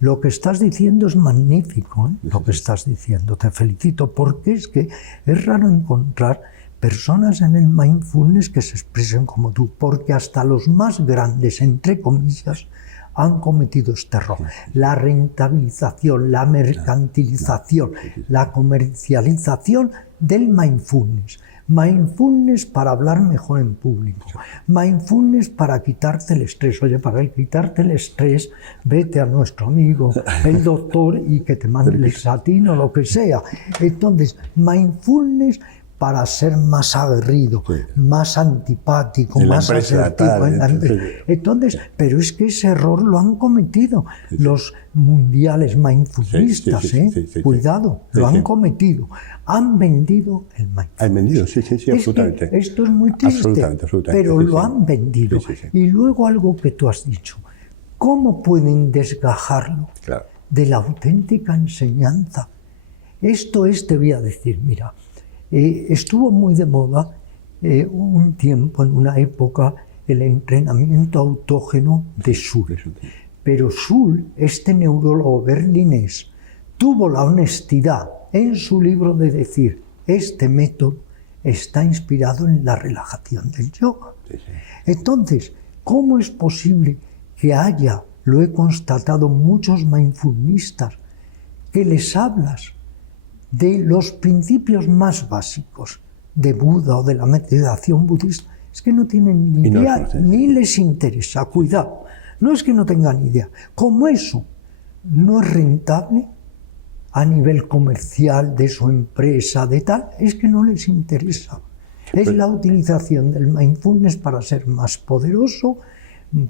lo que estás diciendo es magnífico, ¿eh? Lo que estás diciendo, te felicito, porque es que es raro encontrar personas en el mindfulness que se expresen como tú, porque hasta los más grandes, entre comillas, han cometido este error. La rentabilización, la mercantilización, la comercialización del mindfulness. Mindfulness para hablar mejor en público. Mindfulness para quitarte el estrés. Oye, para quitarte el estrés, vete a nuestro amigo, el doctor, y que te mande el Exatin o lo que sea. Entonces, mindfulness para ser más aguerrido, más antipático, más asertivo. Entonces, pero es que ese error lo han cometido los mundiales mindfullistas, cuidado, lo han cometido. Han vendido el mindfulness. Han vendido, sí, absolutamente. Esto es muy triste, absolutamente, pero lo han vendido. Y luego algo que tú has dicho, ¿cómo pueden desgajarlo de la auténtica enseñanza? Esto es, te voy a decir, mira, estuvo muy de moda un tiempo, en una época, el entrenamiento autógeno de Schul. Pero Schul, este neurólogo berlinés, tuvo la honestidad en su libro de decir, este método está inspirado en la relajación del yoga. Entonces, ¿cómo es posible que haya, lo he constatado, muchos mindfulnistas que les hablas de los principios más básicos de Buda o de la meditación budista? Es que no tienen ni idea, ni les interesa, cuidado. No es que no tengan idea. Como eso no es rentable a nivel comercial de su empresa, de tal, es que no les interesa. Es la utilización del mindfulness para ser más poderoso,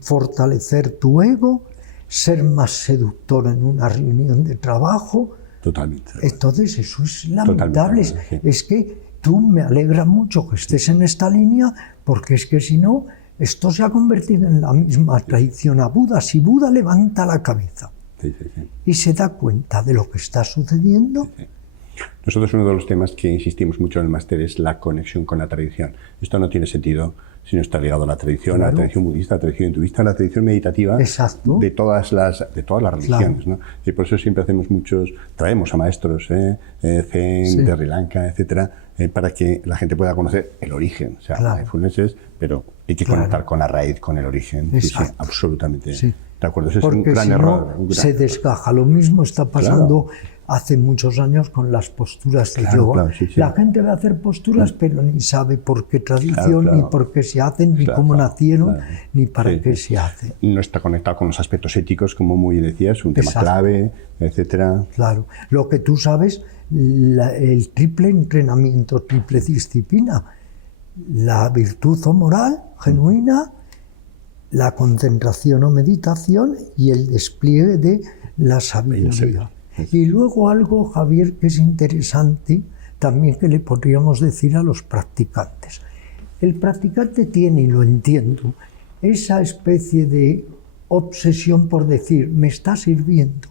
fortalecer tu ego, ser más seductor en una reunión de trabajo. Totalmente. Entonces eso es lamentable. Es que tú me alegra mucho que estés en esta línea, porque es que si no, esto se ha convertido en la misma traición a Buda. Si Buda levanta la cabeza y se da cuenta de lo que está sucediendo... Nosotros uno de los temas que insistimos mucho en el máster es la conexión con la tradición. Esto no tiene sentido si no está ligado a la tradición, a la tradición budista, a la tradición hinduista, a la tradición meditativa de todas las religiones, ¿no? Y por eso siempre traemos a maestros Zen, de Sri Lanka, etcétera, para que la gente pueda conocer el origen. O sea, mindfulness es, pero hay que conectar con la raíz, con el origen. Sí, absolutamente. De acuerdo, ese porque es un gran error. Se desgaja. Lo mismo está pasando hace muchos años con las posturas de yoga. La gente va a hacer posturas, pero ni sabe por qué tradición, ni por qué se hacen, ni cómo nacieron, ni para qué se hacen. No está conectado con los aspectos éticos, como muy decías, un tema clave, etcétera. Claro. Lo que tú sabes, el triple entrenamiento, triple disciplina, la virtud o moral genuina, la concentración o meditación y el despliegue de la sabiduría. Y luego algo, Javier, que es interesante, también que le podríamos decir a los practicantes. El practicante tiene, y lo entiendo, esa especie de obsesión por decir, me está sirviendo.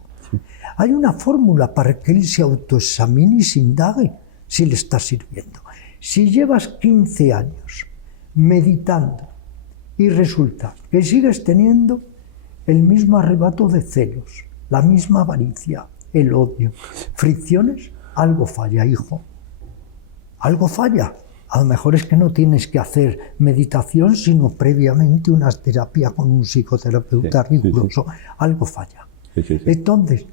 Hay una fórmula para que él se autoexamine y se indague si le está sirviendo. Si llevas 15 años meditando y resulta que sigues teniendo el mismo arrebato de celos, la misma avaricia, el odio, fricciones, algo falla, hijo. Algo falla. A lo mejor es que no tienes que hacer meditación, sino previamente una terapia con un psicoterapeuta riguroso. Algo falla. Entonces,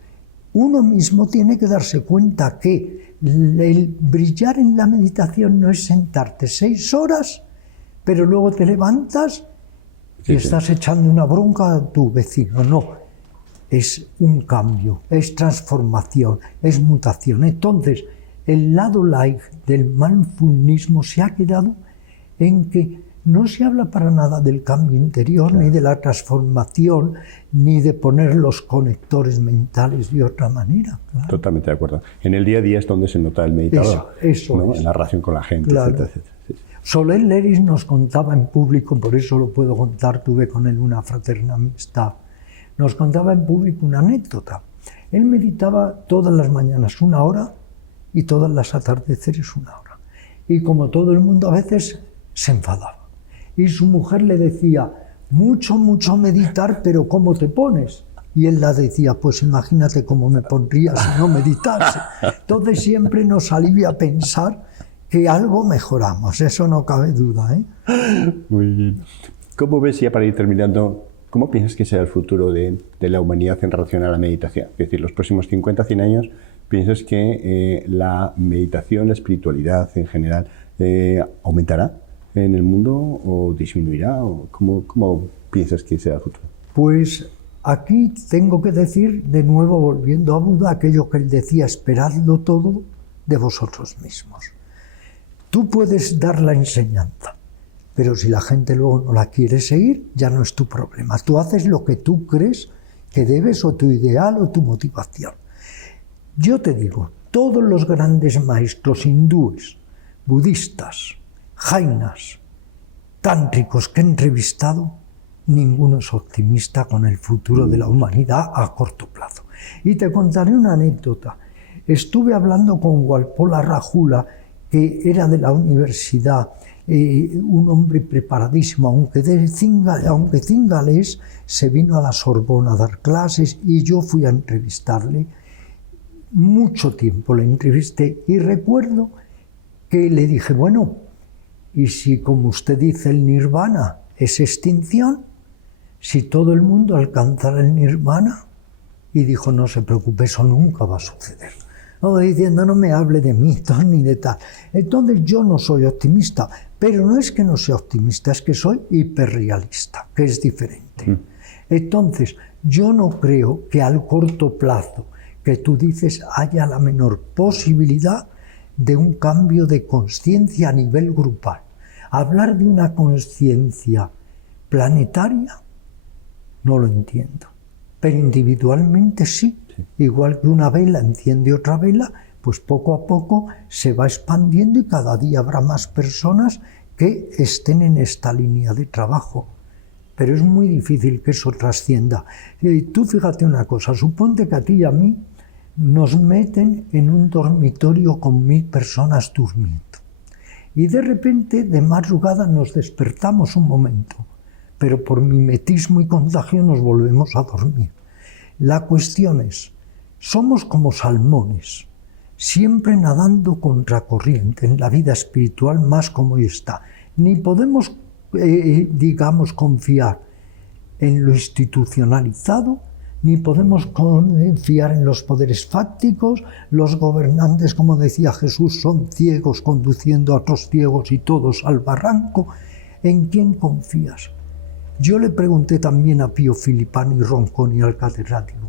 uno mismo tiene que darse cuenta que el brillar en la meditación no es sentarte 6 horas, pero luego te levantas y estás echando una bronca a tu vecino. No, es un cambio, es transformación, es mutación. Entonces, el lado light del mindfulnismo se ha quedado en que no se habla para nada del cambio interior, ni de la transformación, ni de poner los conectores mentales de otra manera. Claro. Totalmente de acuerdo. En el día a día es donde se nota el meditador, eso ¿no? es. En la relación con la gente, Claro. etcétera, etcétera. Sí. Soler Leris nos contaba en público, por eso lo puedo contar, tuve con él una fraterna amistad, nos contaba en público una anécdota. Él meditaba todas las mañanas 1 hora y todas las atardeceres 1 hora. Y como todo el mundo a veces se enfadaba. Y su mujer le decía, mucho meditar, pero ¿cómo te pones? Y él la decía, pues imagínate cómo me pondría si no meditase. Entonces siempre nos alivia pensar que algo mejoramos, eso no cabe duda, ¿eh? Muy bien. ¿Cómo ves, ya para ir terminando, cómo piensas que será el futuro de la humanidad en relación a la meditación? Es decir, los próximos 50, 100 años, ¿piensas que la meditación, la espiritualidad en general, aumentará en el mundo o disminuirá? ¿O cómo piensas que será el futuro? Pues aquí tengo que decir, de nuevo volviendo a Buda, aquello que él decía, esperadlo todo de vosotros mismos. Tú puedes dar la enseñanza, pero si la gente luego no la quiere seguir, ya no es tu problema. Tú haces lo que tú crees que debes, o tu ideal o tu motivación. Yo te digo, todos los grandes maestros hindúes, budistas, jainas, tántricos que he entrevistado, ninguno es optimista con el futuro de la humanidad a corto plazo. Y te contaré una anécdota. Estuve hablando con Walpola Rajula, que era de la universidad, un hombre preparadísimo, aunque cingalés, se vino a la Sorbona a dar clases y yo fui a entrevistarle. Mucho tiempo le entrevisté y recuerdo que le dije, bueno, y si como usted dice el nirvana es extinción, si todo el mundo alcanzara el nirvana, y dijo, no se preocupe, eso nunca va a suceder. No, diciendo, no me hable de mitos ni de tal. Entonces yo no soy optimista, pero no es que no sea optimista, es que soy hiperrealista, que es diferente. Entonces yo no creo que al corto plazo que tú dices haya la menor posibilidad de un cambio de conciencia a nivel grupal. Hablar de una conciencia planetaria no lo entiendo, pero individualmente sí. Igual que una vela enciende otra vela, pues poco a poco se va expandiendo y cada día habrá más personas que estén en esta línea de trabajo. Pero es muy difícil que eso trascienda. Y tú fíjate una cosa, suponte que a ti y a mí nos meten en un dormitorio con 1000 personas durmiendo. Y de repente, de madrugada, nos despertamos un momento, pero por mimetismo y contagio nos volvemos a dormir. La cuestión es, somos como salmones, siempre nadando contracorriente en la vida espiritual más como hoy está. Ni podemos, digamos, confiar en lo institucionalizado, ni podemos confiar en los poderes fácticos. Los gobernantes, como decía Jesús, son ciegos conduciendo a otros ciegos y todos al barranco. ¿En quién confías? Yo le pregunté también a Pío Filippani y Ronconi, al catedrático,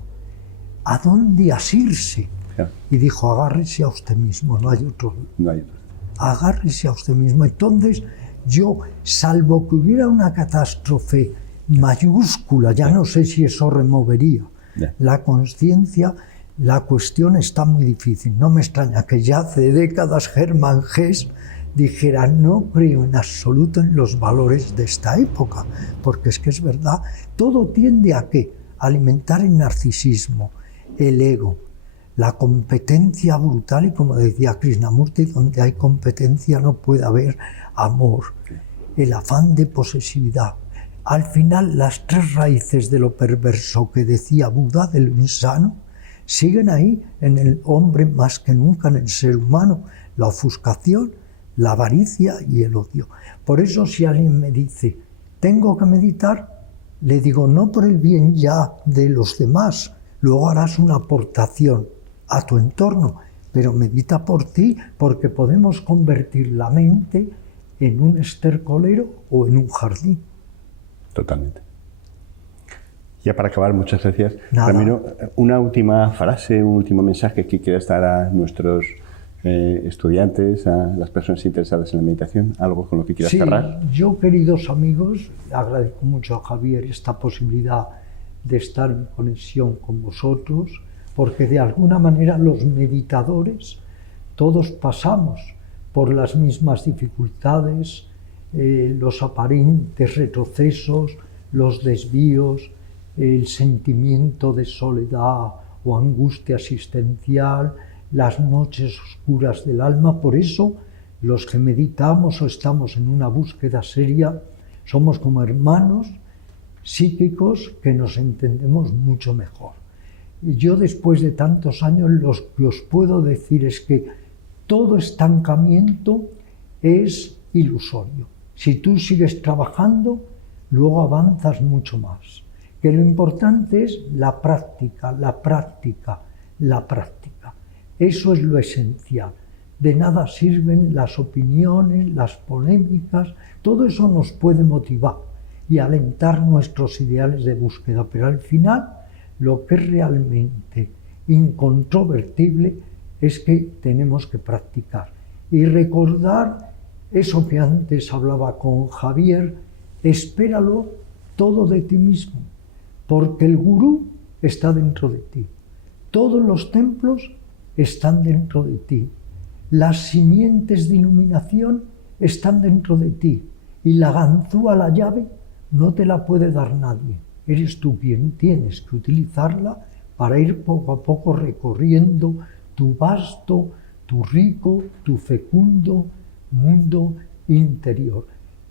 ¿a dónde asirse? Y dijo, agárrese a usted mismo, no hay otro. Agárrese a usted mismo. Entonces, yo, salvo que hubiera una catástrofe mayúscula, ya no sé si eso removería la conciencia, la cuestión está muy difícil. No me extraña que ya hace décadas Hermann Hesse dijera, no creo en absoluto en los valores de esta época, porque es que es verdad, todo tiende a ¿qué? Alimentar el narcisismo, el ego, la competencia brutal, y como decía Krishnamurti, donde hay competencia no puede haber amor, el afán de posesividad. Al final, las tres raíces de lo perverso que decía Buda, de lo insano, siguen ahí en el hombre más que nunca, en el ser humano: la ofuscación, la avaricia y el odio. Por eso, si alguien me dice, tengo que meditar, le digo, no por el bien ya de los demás, luego harás una aportación a tu entorno, pero medita por ti, porque podemos convertir la mente en un estercolero o en un jardín. Totalmente. Ya para acabar, muchas gracias. Nada. Ramiro, una última frase, un último mensaje que quieras dar a nuestros estudiantes, a las personas interesadas en la meditación, algo con lo que quieras cerrar. Yo, queridos amigos, agradezco mucho a Javier esta posibilidad de estar en conexión con vosotros, porque de alguna manera los meditadores todos pasamos por las mismas dificultades, los aparentes retrocesos, los desvíos, el sentimiento de soledad o angustia existencial, las noches oscuras del alma. Por eso, los que meditamos o estamos en una búsqueda seria, somos como hermanos psíquicos que nos entendemos mucho mejor. Y yo, después de tantos años, lo que os puedo decir es que todo estancamiento es ilusorio. Si tú sigues trabajando, luego avanzas mucho más. Que lo importante es la práctica, la práctica, la práctica. Eso es lo esencial. De nada sirven las opiniones, las polémicas, todo eso nos puede motivar y alentar nuestros ideales de búsqueda, pero al final lo que es realmente incontrovertible es que tenemos que practicar y recordar eso que antes hablaba con Javier: espéralo todo de ti mismo, porque el gurú está dentro de ti, todos los templos están dentro de ti, las simientes de iluminación están dentro de ti, y la ganzúa, la llave, no te la puede dar nadie. Eres tú quien tienes que utilizarla para ir poco a poco recorriendo tu vasto, tu rico, tu fecundo mundo interior.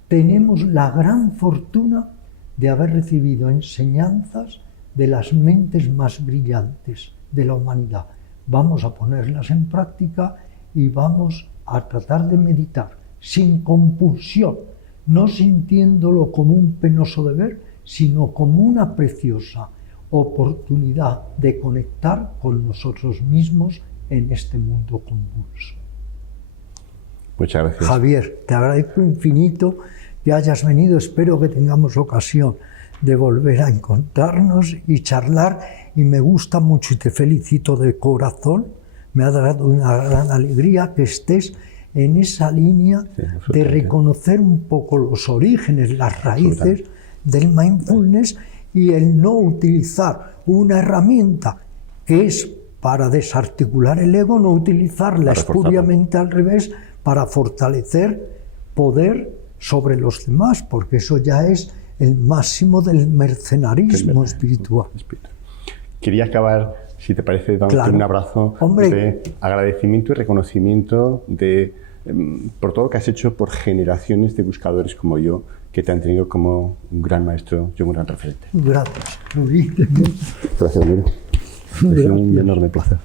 Tenemos la gran fortuna de haber recibido enseñanzas de las mentes más brillantes de la humanidad. Vamos a ponerlas en práctica y vamos a tratar de meditar sin compulsión, no sintiéndolo como un penoso deber, sino como una preciosa oportunidad de conectar con nosotros mismos en este mundo convulso. Muchas gracias. Javier, te agradezco infinito que hayas venido. Espero que tengamos ocasión de volver a encontrarnos y charlar, y me gusta mucho y te felicito de corazón. Me ha dado una gran alegría que estés en esa línea de reconocer un poco los orígenes, las raíces del mindfulness, y el no utilizar una herramienta que es para desarticular el ego, no utilizarla espuriamente al revés para fortalecer poder sobre los demás, porque eso ya es el máximo del mercenarismo espiritual. Quería acabar, si te parece, dándote un abrazo de agradecimiento y reconocimiento por todo lo que has hecho por generaciones de buscadores como yo, que te han tenido como un gran maestro y un gran referente. Gracias. Gracias, Ramiro. Ha sido un enorme placer.